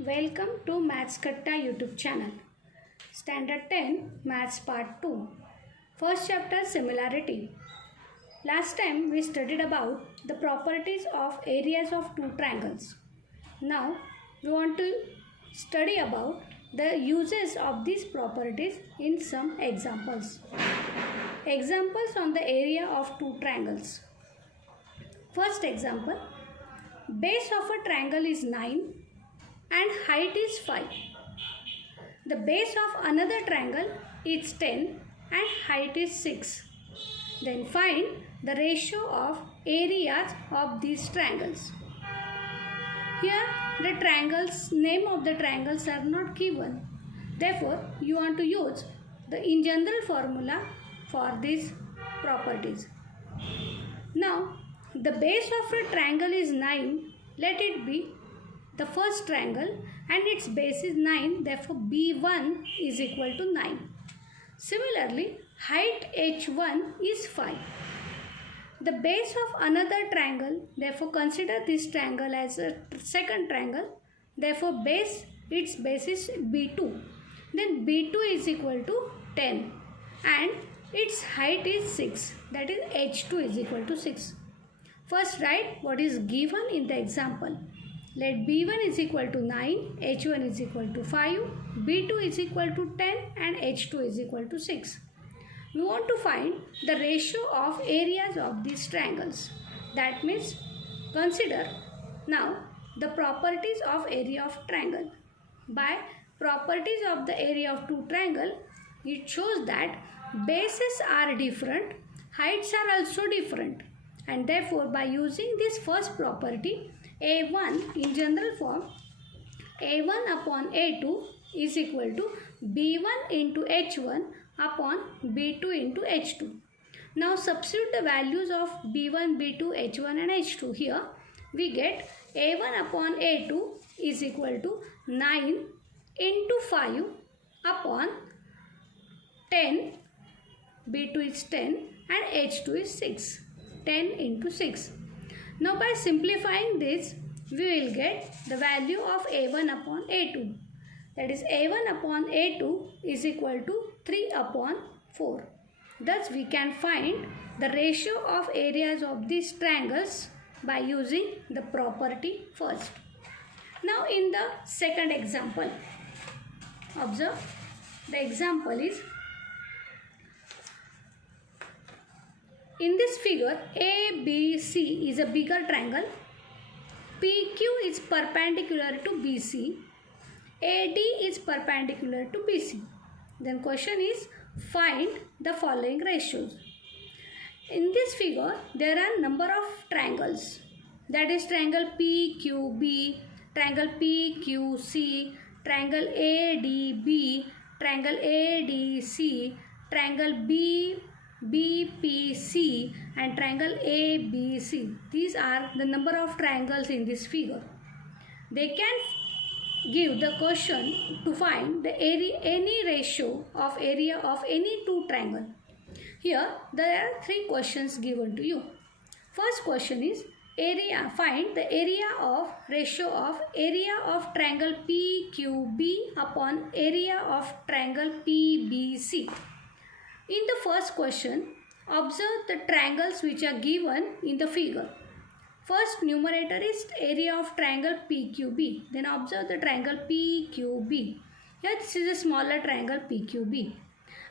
Welcome to Maths Katta YouTube channel. Standard 10 Maths Part 2. First chapter Similarity. Last time we studied about the properties of areas of two triangles. Now we want to study about the uses of these properties in some examples. Examples on the area of two triangles. First example, base of a triangle is 9 and height is 5. The base of another triangle is 10 and height is 6. Then find the ratio of areas of these triangles. Here the triangles, name of the triangles are not given. Therefore, you want to use the in general formula for these properties. Now, the base of a triangle is 9. Let it be the first triangle and its base is 9, therefore B1 is equal to 9. Similarly, height H1 is 5. The base of another triangle, therefore consider this triangle as a second triangle, therefore its base is B2. Then B2 is equal to 10 and its height is 6, that is H2 is equal to 6. First write what is given in the example. Let B1 is equal to 9, H1 is equal to 5, B2 is equal to 10 and H2 is equal to 6. We want to find the ratio of areas of these triangles. That means consider now the properties of area of triangle. By properties of the area of two triangle, it shows that bases are different, heights are also different, and therefore by using this first property, A1 in general form, A1 upon A2 is equal to B1 into H1 upon B2 into H2. Now substitute the values of B1, B2, H1 and H2. Here we get A1 upon A2 is equal to 9 into 5 upon 10, B2 is 10 and H2 is 6, 10 into 6. Now by simplifying this, we will get the value of A1 upon A2. That is A1 upon A2 is equal to 3 upon 4. Thus we can find the ratio of areas of these triangles by using the property first. Now in the second example, observe the example is, in this figure, ABC is a bigger triangle, PQ is perpendicular to BC, AD is perpendicular to BC. Then question is, find the following ratios. In this figure, there are number of triangles, that is triangle PQB, triangle PQC, triangle ADB, triangle ADC, triangle BPC and triangle ABC. These are the number of triangles in this figure. They can give the question to find the area, any ratio of area of any two triangle. Here there are three questions given to you. First question is area. Find the area of ratio of area of triangle PQB upon area of triangle PBC. In the first question, observe the triangles which are given in the figure. First numerator is area of triangle PQB. Then observe the triangle PQB. Here this is a smaller triangle PQB.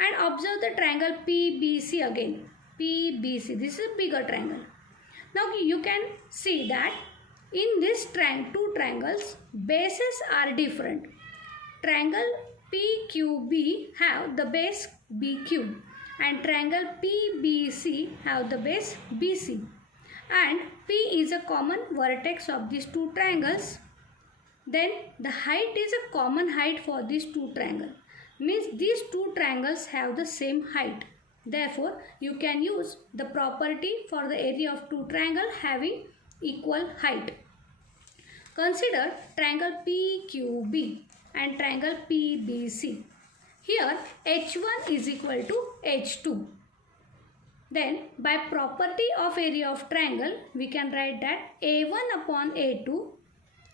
And observe the triangle PBC again. PBC. This is a bigger triangle. Now you can see that in this two triangles, bases are different. Triangle PQB have the base BQ and triangle PBC have the base BC, and P is a common vertex of these two triangles. Then the height is a common height for these two triangles. Means these two triangles have the same height. Therefore, you can use the property for the area of two triangles having equal height. Consider triangle PQB and triangle PBC. Here H1 is equal to H2. Then by property of area of triangle, we can write that A1 upon A2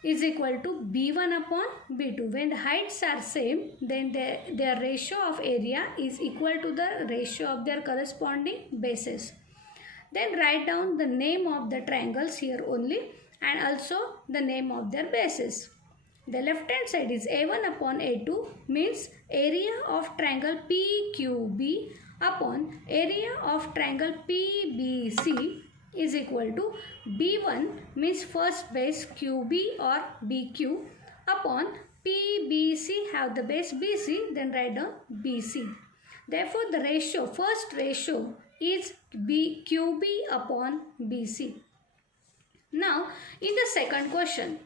is equal to B1 upon B2. When the heights are same, then their ratio of area is equal to the ratio of their corresponding bases. Then write down the name of the triangles here only and also the name of their bases. The left hand side is A1 upon A2 means area of triangle PQB upon area of triangle PBC is equal to B1 means first base QB or BQ upon PBC have the base BC, then write down BC. Therefore, the ratio, first ratio is QB upon BC. Now, in the second question,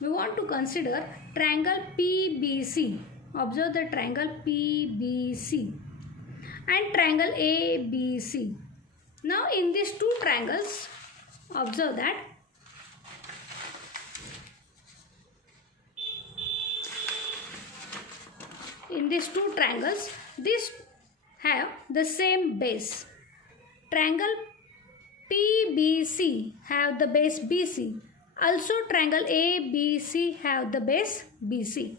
we want to consider triangle PBC. Observe the triangle PBC and triangle ABC. Now, in these two triangles, observe that in these two triangles, these have the same base. Triangle PBC have the base BC. Also, triangle ABC have the base BC.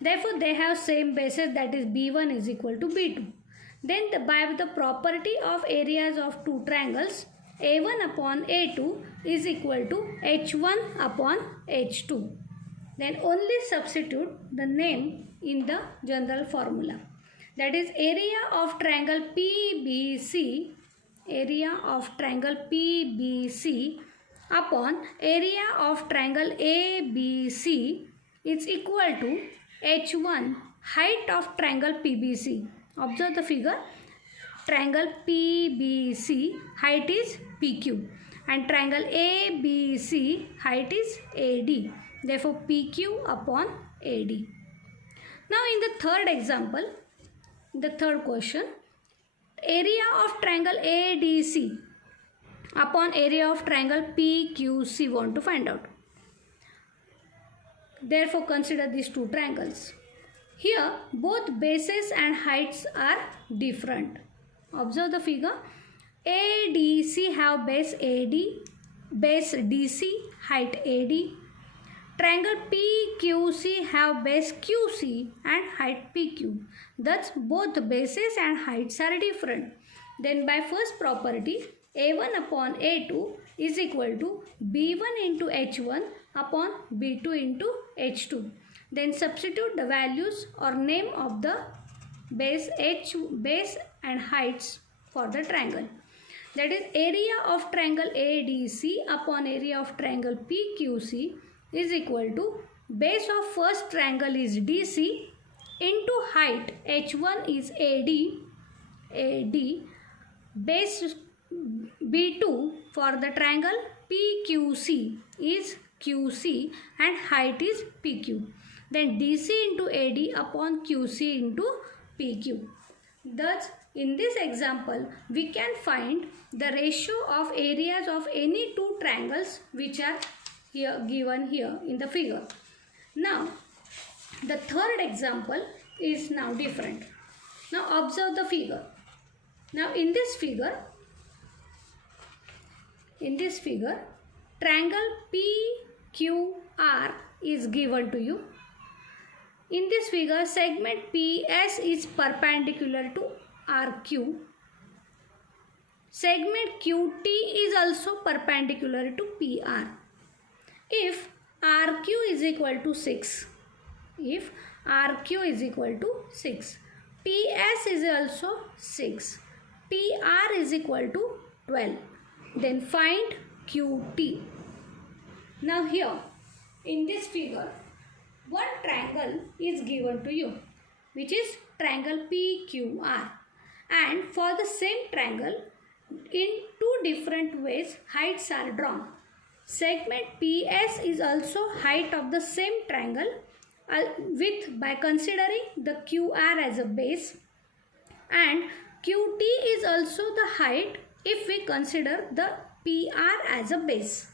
Therefore, they have same bases, that is B1 is equal to B2. Then by the property of areas of two triangles, A1 upon A2 is equal to H1 upon H2. Then only substitute the name in the general formula. That is area of triangle PBC, upon area of triangle ABC is equal to H1 height of triangle PBC. Observe the figure. Triangle PBC height is PQ and triangle ABC height is AD. Therefore, PQ upon AD. Now, in the third example, the third question, area of triangle ADC upon area of triangle PQC want to find out. Therefore, consider these two triangles. Here, both bases and heights are different. Observe the figure. ADC have base AD, base DC, height AD. Triangle PQC have base QC and height PQ. Thus, both bases and heights are different. Then by first property, A1 upon A2 is equal to B1 into H1 upon B2 into H2. Then substitute the values or name of the base and heights for the triangle. That is area of triangle ADC upon area of triangle PQC is equal to base of first triangle is DC into height H1 is AD, base B2 for the triangle PQC is QC and height is PQ. Then DC into AD upon QC into PQ. Thus, in this example, we can find the ratio of areas of any two triangles which are here given here in the figure. Now, the third example is now different. Now, observe the figure. Now, in this figure, triangle PQR is given to you. In this figure, segment PS is perpendicular to RQ. Segment QT is also perpendicular to PR. If RQ is equal to 6, PS is also 6, PR is equal to 12, then find QT. Now here, in this figure, one triangle is given to you, which is triangle PQR. And for the same triangle, in two different ways, heights are drawn. Segment PS is also height of the same triangle by considering the QR as a base, and QT is also the height if we consider the PR as a base.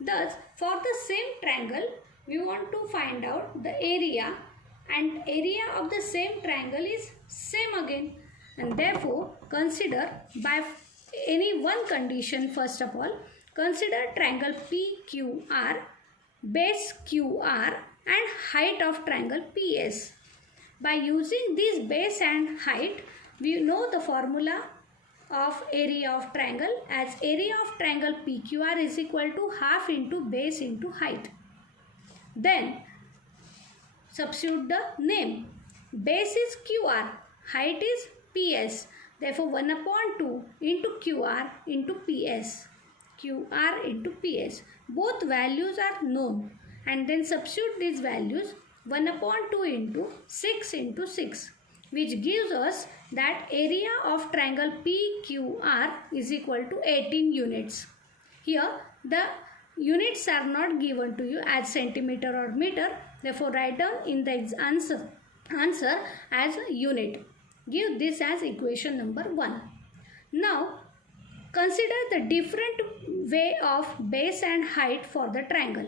Thus, for the same triangle, we want to find out the area, and area of the same triangle is same again, and therefore consider by any one condition. First of all, Consider triangle PQR, base QR and height of triangle PS. By using this base and height, we know the formula of area of triangle as area of triangle PQR is equal to half into base into height. Then substitute the name. Base is QR, height is PS. Therefore 1 upon 2 into QR into PS. QR into PS. Both values are known, and then substitute these values 1 upon 2 into 6 into 6, which gives us that area of triangle PQR is equal to 18 units. Here the units are not given to you as centimeter or meter. Therefore write down in the answer as a unit. Give this as equation number 1. Now consider the different way of base and height for the triangle.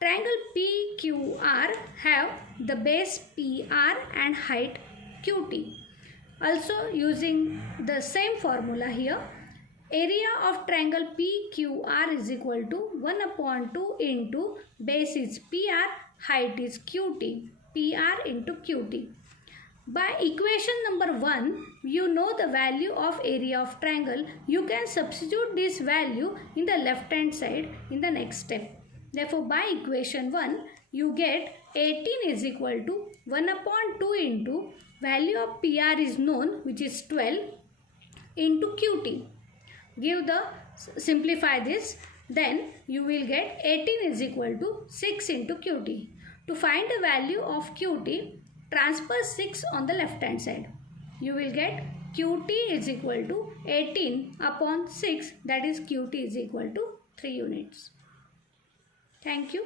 Triangle PQR have the base PR and height QT. Also using the same formula here, area of triangle PQR is equal to 1 upon 2 into base is PR, height is QT, PR into QT. By equation number 1, you know the value of area of triangle. You can substitute this value in the left hand side in the next step. Therefore, by equation 1, you get 18 is equal to 1 upon 2 into value of PR is known, which is 12, into QT. Simplify this, then you will get 18 is equal to 6 into QT. To find the value of QT, transfer 6 on the left hand side. You will get QT is equal to 18 upon 6, that is QT is equal to 3 units. Thank you.